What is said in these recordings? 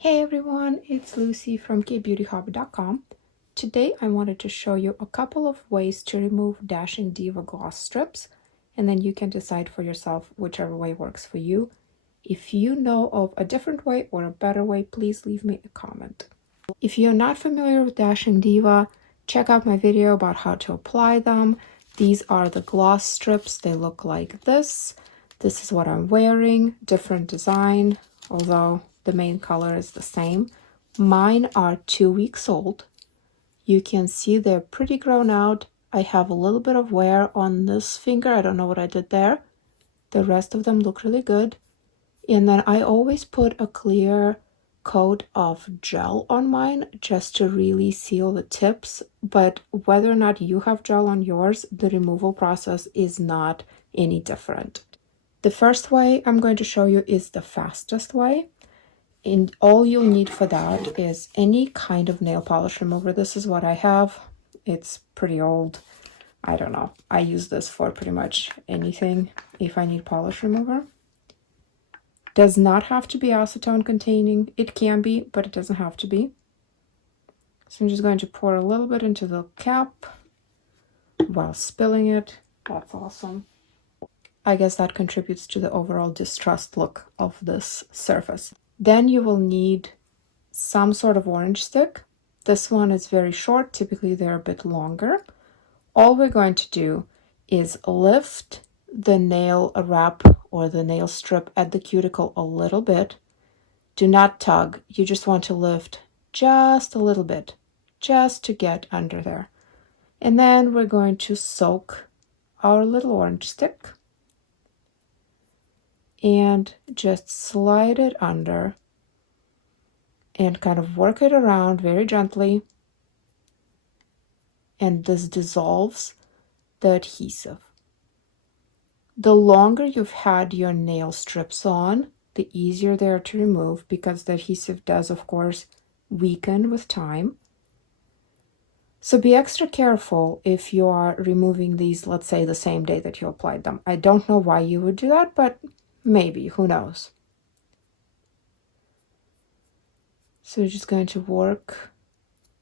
Hey everyone, it's Lucy from KBeautyHobbit.com. Today I wanted to show you a couple of ways to remove Dashing Diva Gloss Strips, and then you can decide for yourself whichever way works for you. If you know of a different way or a better way, please leave me a comment. If you're not familiar with Dashing Diva, check out my video about how to apply them. These are the gloss strips. They look like this. This is what I'm wearing, different design, although the main color is the same. Mine are 2 weeks old. You can see they're pretty grown out. I have a little bit of wear on this finger. I don't know what I did there. The rest of them look really good. And then I always put a clear coat of gel on mine just to really seal the tips. But whether or not you have gel on yours, the removal process is not any different. The first way I'm going to show you is the fastest way. And all you'll need for that is any kind of nail polish remover. This is what I have. It's pretty old. I don't know. I use this for pretty much anything if I need polish remover. Does not have to be acetone containing. It can be, but it doesn't have to be. So I'm just going to pour a little bit into the cap while spilling it. That's awesome. I guess that contributes to the overall distressed look of this surface. Then you will need some sort of orange stick. This one is very short. Typically they're a bit longer. All we're going to do is lift the nail wrap or the nail strip at the cuticle a little bit. Do not tug. You just want to lift just a little bit, just to get under there. And then we're going to soak our little orange stick and just slide it under and kind of work it around very gently. And this dissolves the adhesive. The longer you've had your nail strips on, the easier they are to remove because the adhesive does, of course, weaken with time. So be extra careful if you are removing these, let's say, the same day that you applied them. I don't know why you would do that, but maybe, who knows? So you're just going to work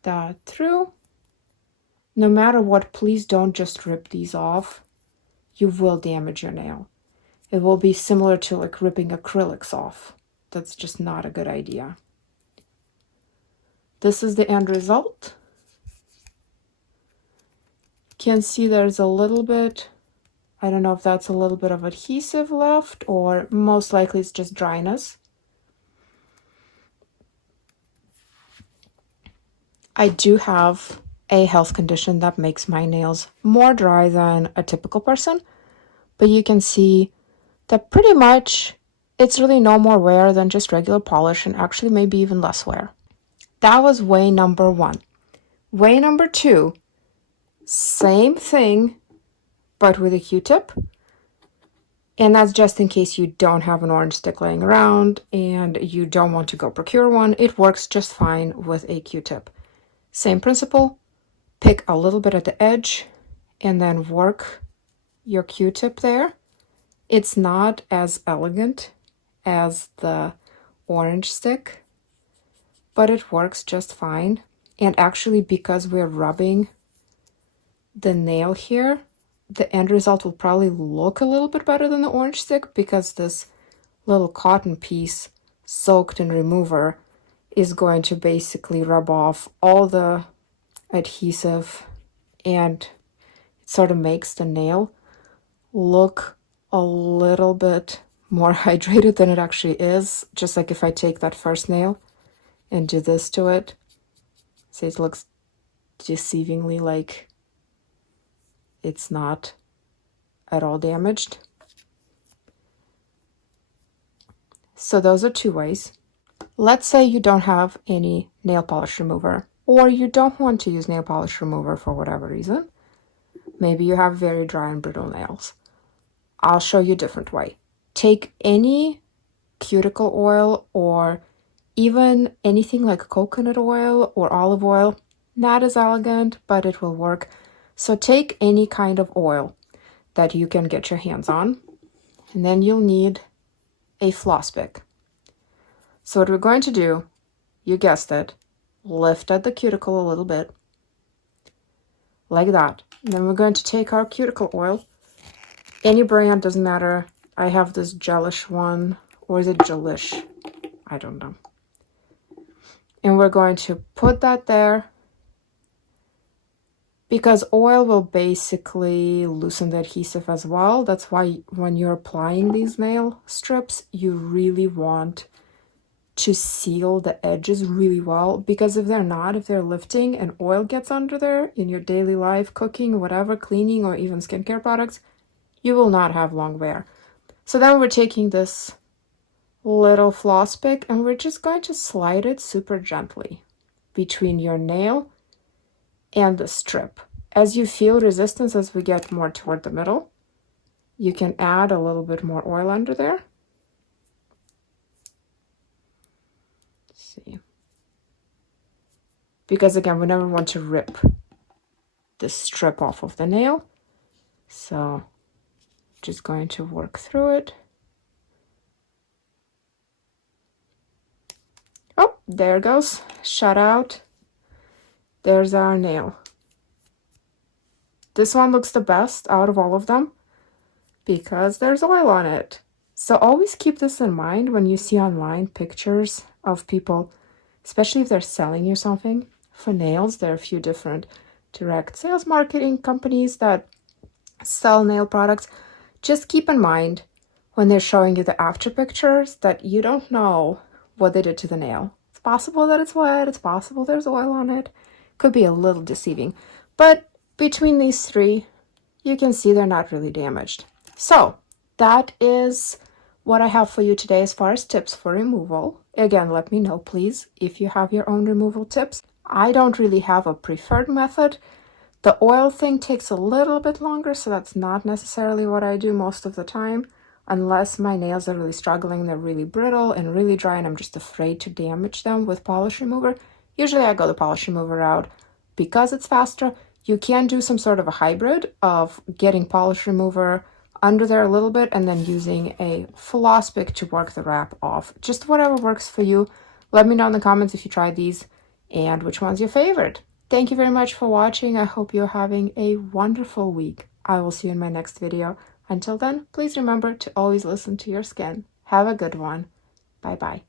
that through. No matter what, please don't just rip these off. You will damage your nail. It will be similar to like ripping acrylics off. That's just not a good idea. This is the end result. You can see there's a little bit, I don't know if that's a little bit of adhesive left or most likely it's just dryness. I do have a health condition that makes my nails more dry than a typical person, but you can see that pretty much it's really no more wear than just regular polish and actually maybe even less wear. That was way number one. Way number two, same thing, but with a Q-tip. And that's just in case you don't have an orange stick laying around and you don't want to go procure one. It works just fine with a Q-tip. Same principle, pick a little bit at the edge and then work your Q-tip there. It's not as elegant as the orange stick, but it works just fine. And actually, because we're rubbing the nail here, the end result will probably look a little bit better than the orange stick because this little cotton piece soaked in remover is going to basically rub off all the adhesive and it sort of makes the nail look a little bit more hydrated than it actually is. Just like if I take that first nail and do this to it, see, it looks deceivingly like it's not at all damaged. So those are two ways. Let's say you don't have any nail polish remover or you don't want to use nail polish remover for whatever reason. Maybe you have very dry and brittle nails. I'll show you a different way. Take any cuticle oil or even anything like coconut oil or olive oil. Not as elegant, but it will work. So take any kind of oil that you can get your hands on, and then you'll need a floss pick. So what we're going to do you guessed it, lifted the cuticle a little bit, like that. And then we're going to take our cuticle oil. Any brand, doesn't matter. I have this gelish one, or is it gelish? I don't know. And we're going to put that there because oil will basically loosen the adhesive as well. That's why when you're applying these nail strips, you really want to seal the edges really well, because if they're not, if they're lifting and oil gets under there in your daily life, cooking, whatever, cleaning, or even skincare products, you will not have long wear. So then we're taking this little floss pick and we're just going to slide it super gently between your nail and the strip. As you feel resistance as we get more toward the middle, you can add a little bit more oil under there. See, because again, we never want to rip the strip off of the nail, so just going to work through it. Oh, there it goes, shut out. There's our nail. This one looks the best out of all of them because there's oil on it. So always keep this in mind when you see online pictures of people, especially if they're selling you something for nails. There are a few different direct sales marketing companies that sell nail products. Just keep in mind when they're showing you the after pictures that you don't know what they did to the nail. It's possible that it's wet, it's possible there's oil on it. Could be a little deceiving, but between these three, you can see they're not really damaged. So that is what I have for you today as far as tips for removal. Again, let me know, please, if you have your own removal tips. I don't really have a preferred method. The oil thing takes a little bit longer, so that's not necessarily what I do most of the time, unless my nails are really struggling, they're really brittle and really dry, and I'm just afraid to damage them with polish remover. Usually I go the polish remover route because it's faster. You can do some sort of a hybrid of getting polish remover under there a little bit and then using a floss pick to work the wrap off. Just whatever works for you. Let me know in the comments if you tried these and which one's your favorite. Thank you very much for watching. I hope you're having a wonderful week. I will see you in my next video. Until then, please remember to always listen to your skin. Have a good one. Bye-bye.